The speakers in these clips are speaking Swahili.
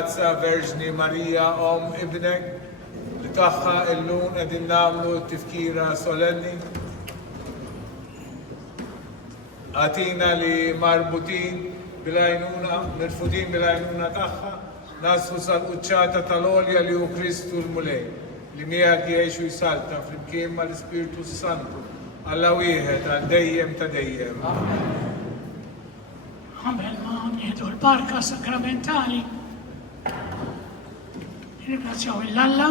القدسة فيرجني ماريا أم ابنك لتوخى اللون قدم نعملوا التفكير سولني آتينا لمربوطين بالعينونة مرفوضين بالعينونة تخا ناس وصل قدشاتة تلوليا ليو كريستو المولي لمياه يعيشوا يسالتا في الكيمة الاسبيرتو سانتو الله ويهد ديم تديم Qabel ma nieħdu l-barka sakramentali, ringrazzjaw il-Alla,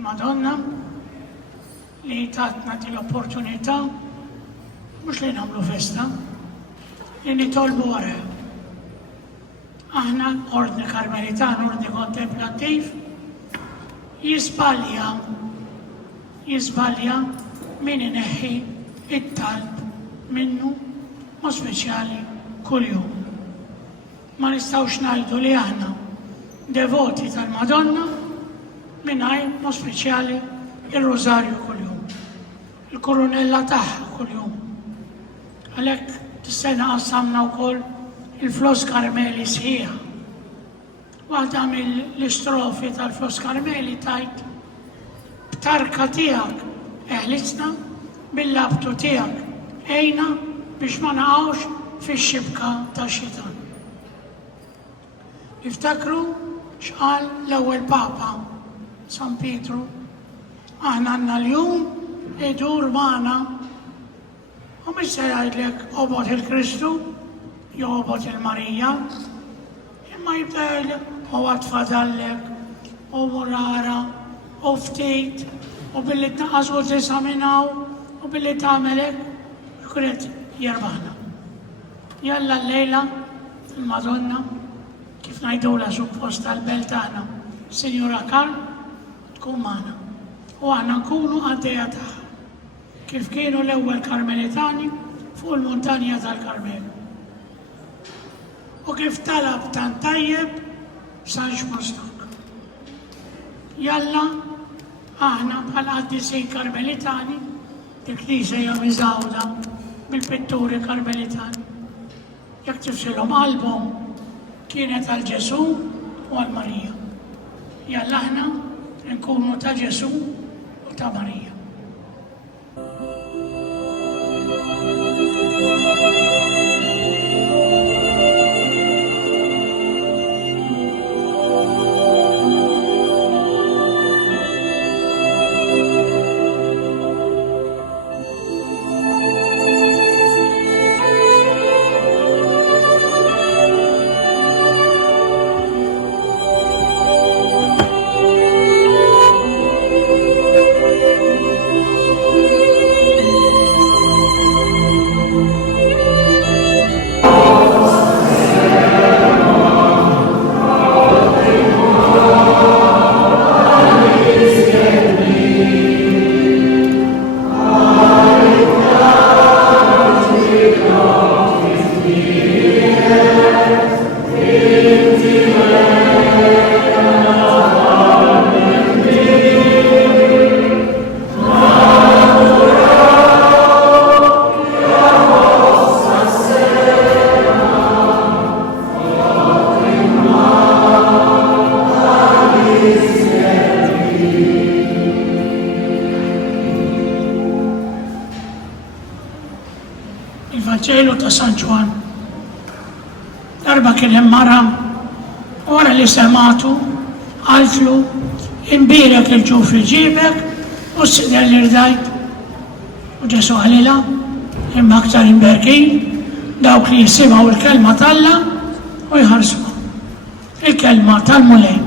Madonna, li tatna di l-opportunità, mux li namlu festa, li nitolbu għara. Aħna, ordni karmelitan, ordni kontemplativ, jizbalja min ineħħi it-talb minnu ma speċjali kull jum. Ma nistawx ngħidu li aħna devoti tal-Madonna mingħajr ma speċjali il-Rożarju kull jum, il-Kurunella tagħha kull jum. Għalhekk tistgħu qassamna wkoll il-Flos Karmeli sħiħa. Waħda mill-istrofi tal-Flos Karmeli tajt tarka tijak eħlisna, bil-labtu tijak ejna biex ma naqawx fi xibka ta' xitan. Iftakru xqal l-ewwel Papa, San Pietru, aħna għandna l-jum idur magħna u mhux se jgħidlek obod il-Kristu jew obod il-Marija, imma jibda jgħidlek u għatfadallek u murara u ftit u billi tnaqqas u tisaminaw u billi tagħmelek kuret jerbaħna. Jalla l-lejla il-Madonna kif ngħidula suppost tal-belt tagħna, Sinjura Karm tkun magħna u aħna nkunu għaddejja tagħha kif kienu l-ewwel Karmelitani fuq il-Muntanja tal-Karmelu. U kif talab tant tajjeb San Xmostok. Jalla aħna bħal qaddisin Karmelitani dik knisja hija miżawda bil-pitturi Karmelitani. Jekk tifsilhom qalbhom kienet għal Ġesu u għal Marija. Jalla aħna nkunu ta' Ġesu u ta' Marija. Il-Vangelo ta' San Ġwan. Darba kellem mara wara li sematu għaltlu imbirek il-ġuf li ġibek u s-sider li rdajt. U Ġesu għalila imma aktar imberkin dawk li jisimaw il-kelma talla u jħarsu il-kelma tal-mulej.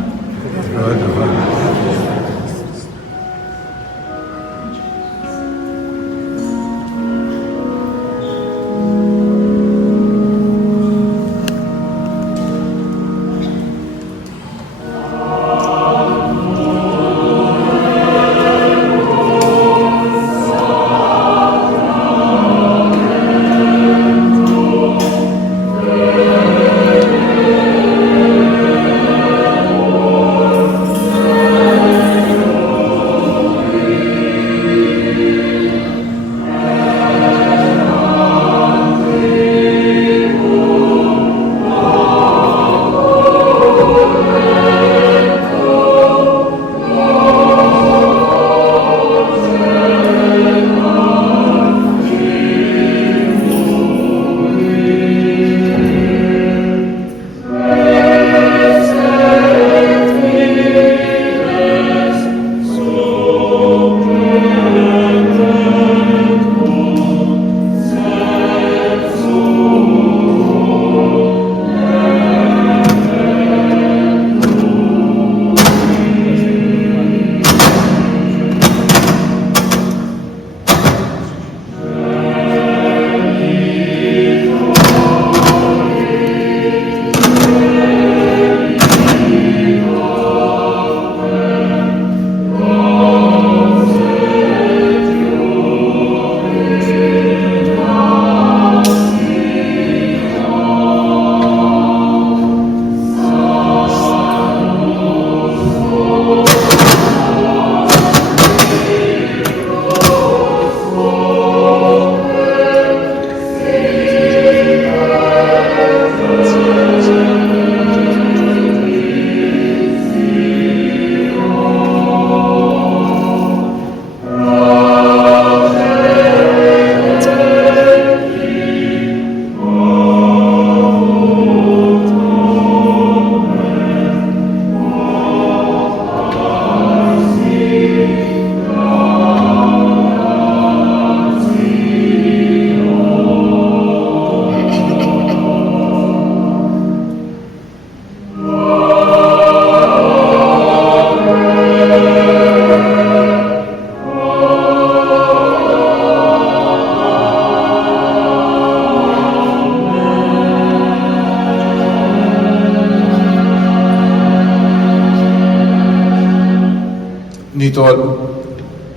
jitolbu.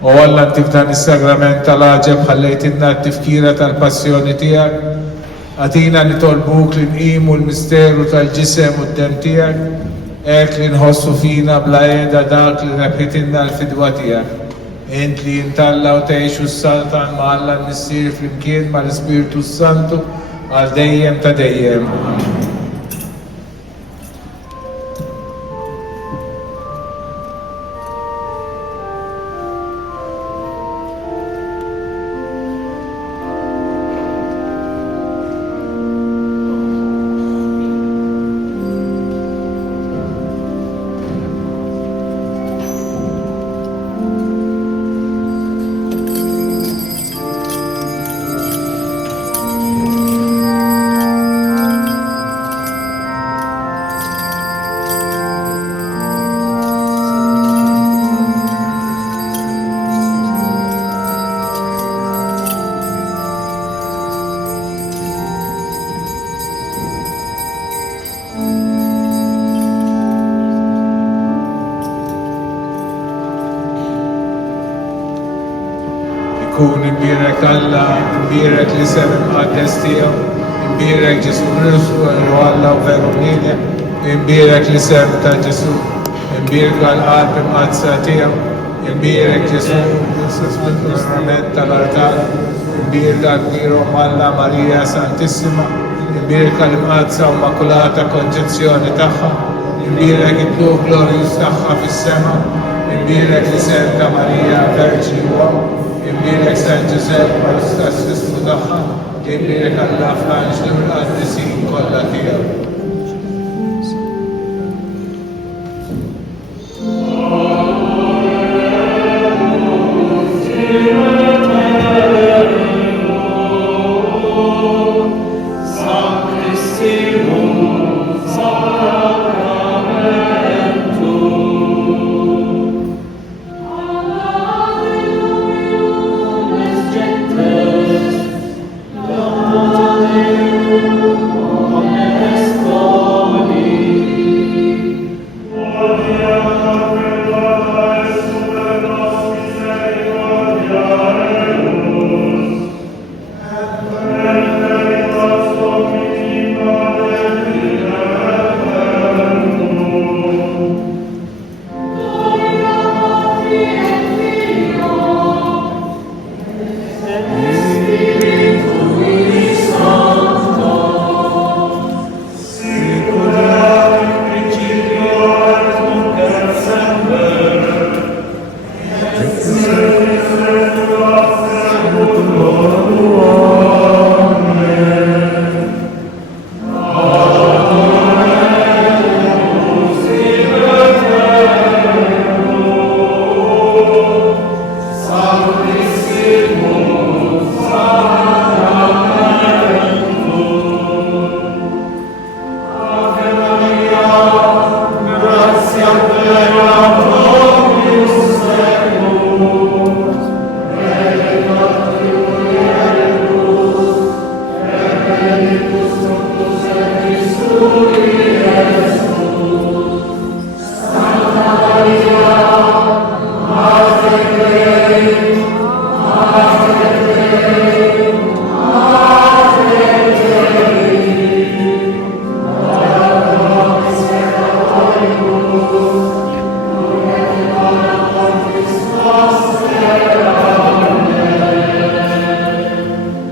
U Alla ntik dan is-sagrament tal-aġeb ħallejtilna t-tifkira tal-passjoni tiegħek. Għatina nitolbuk li nqimu l-misteru tal-ġisem u d-dem tiegħek, hekk li nħossu fina bla qiegħda dak li rebħitilna l-fidwa tiegħek. Int li jintallaw tgħixu s-saltan ma' Alla nissir flimkien mal-Ispiritu Santu għal dejjem ta' dejjem. Kun imbirek Alla, imbirek li sem imqaddes tiegħu, imbirek Ġesu Kristu għallu Alla u veru bniedem, imbirek li sem ta' Ġesu, imbirek għal-qalb imqadsa tiegħu, imbirek Ġesu fil-sakrament tal-altar, imbirek għal-kbieru Alla Marija Santissima, imbirek għal-imqadsa u makulata konċezzjoni tagħha, imbirek il-blu glorius tagħha fis-sema, imbirek li sem ta' Marija Verġi u imbirek San Giuseppe mal-istess ismu tagħha, imbirek Alla fl-anġli u l-qaddisin kollha tiegħu. Amen.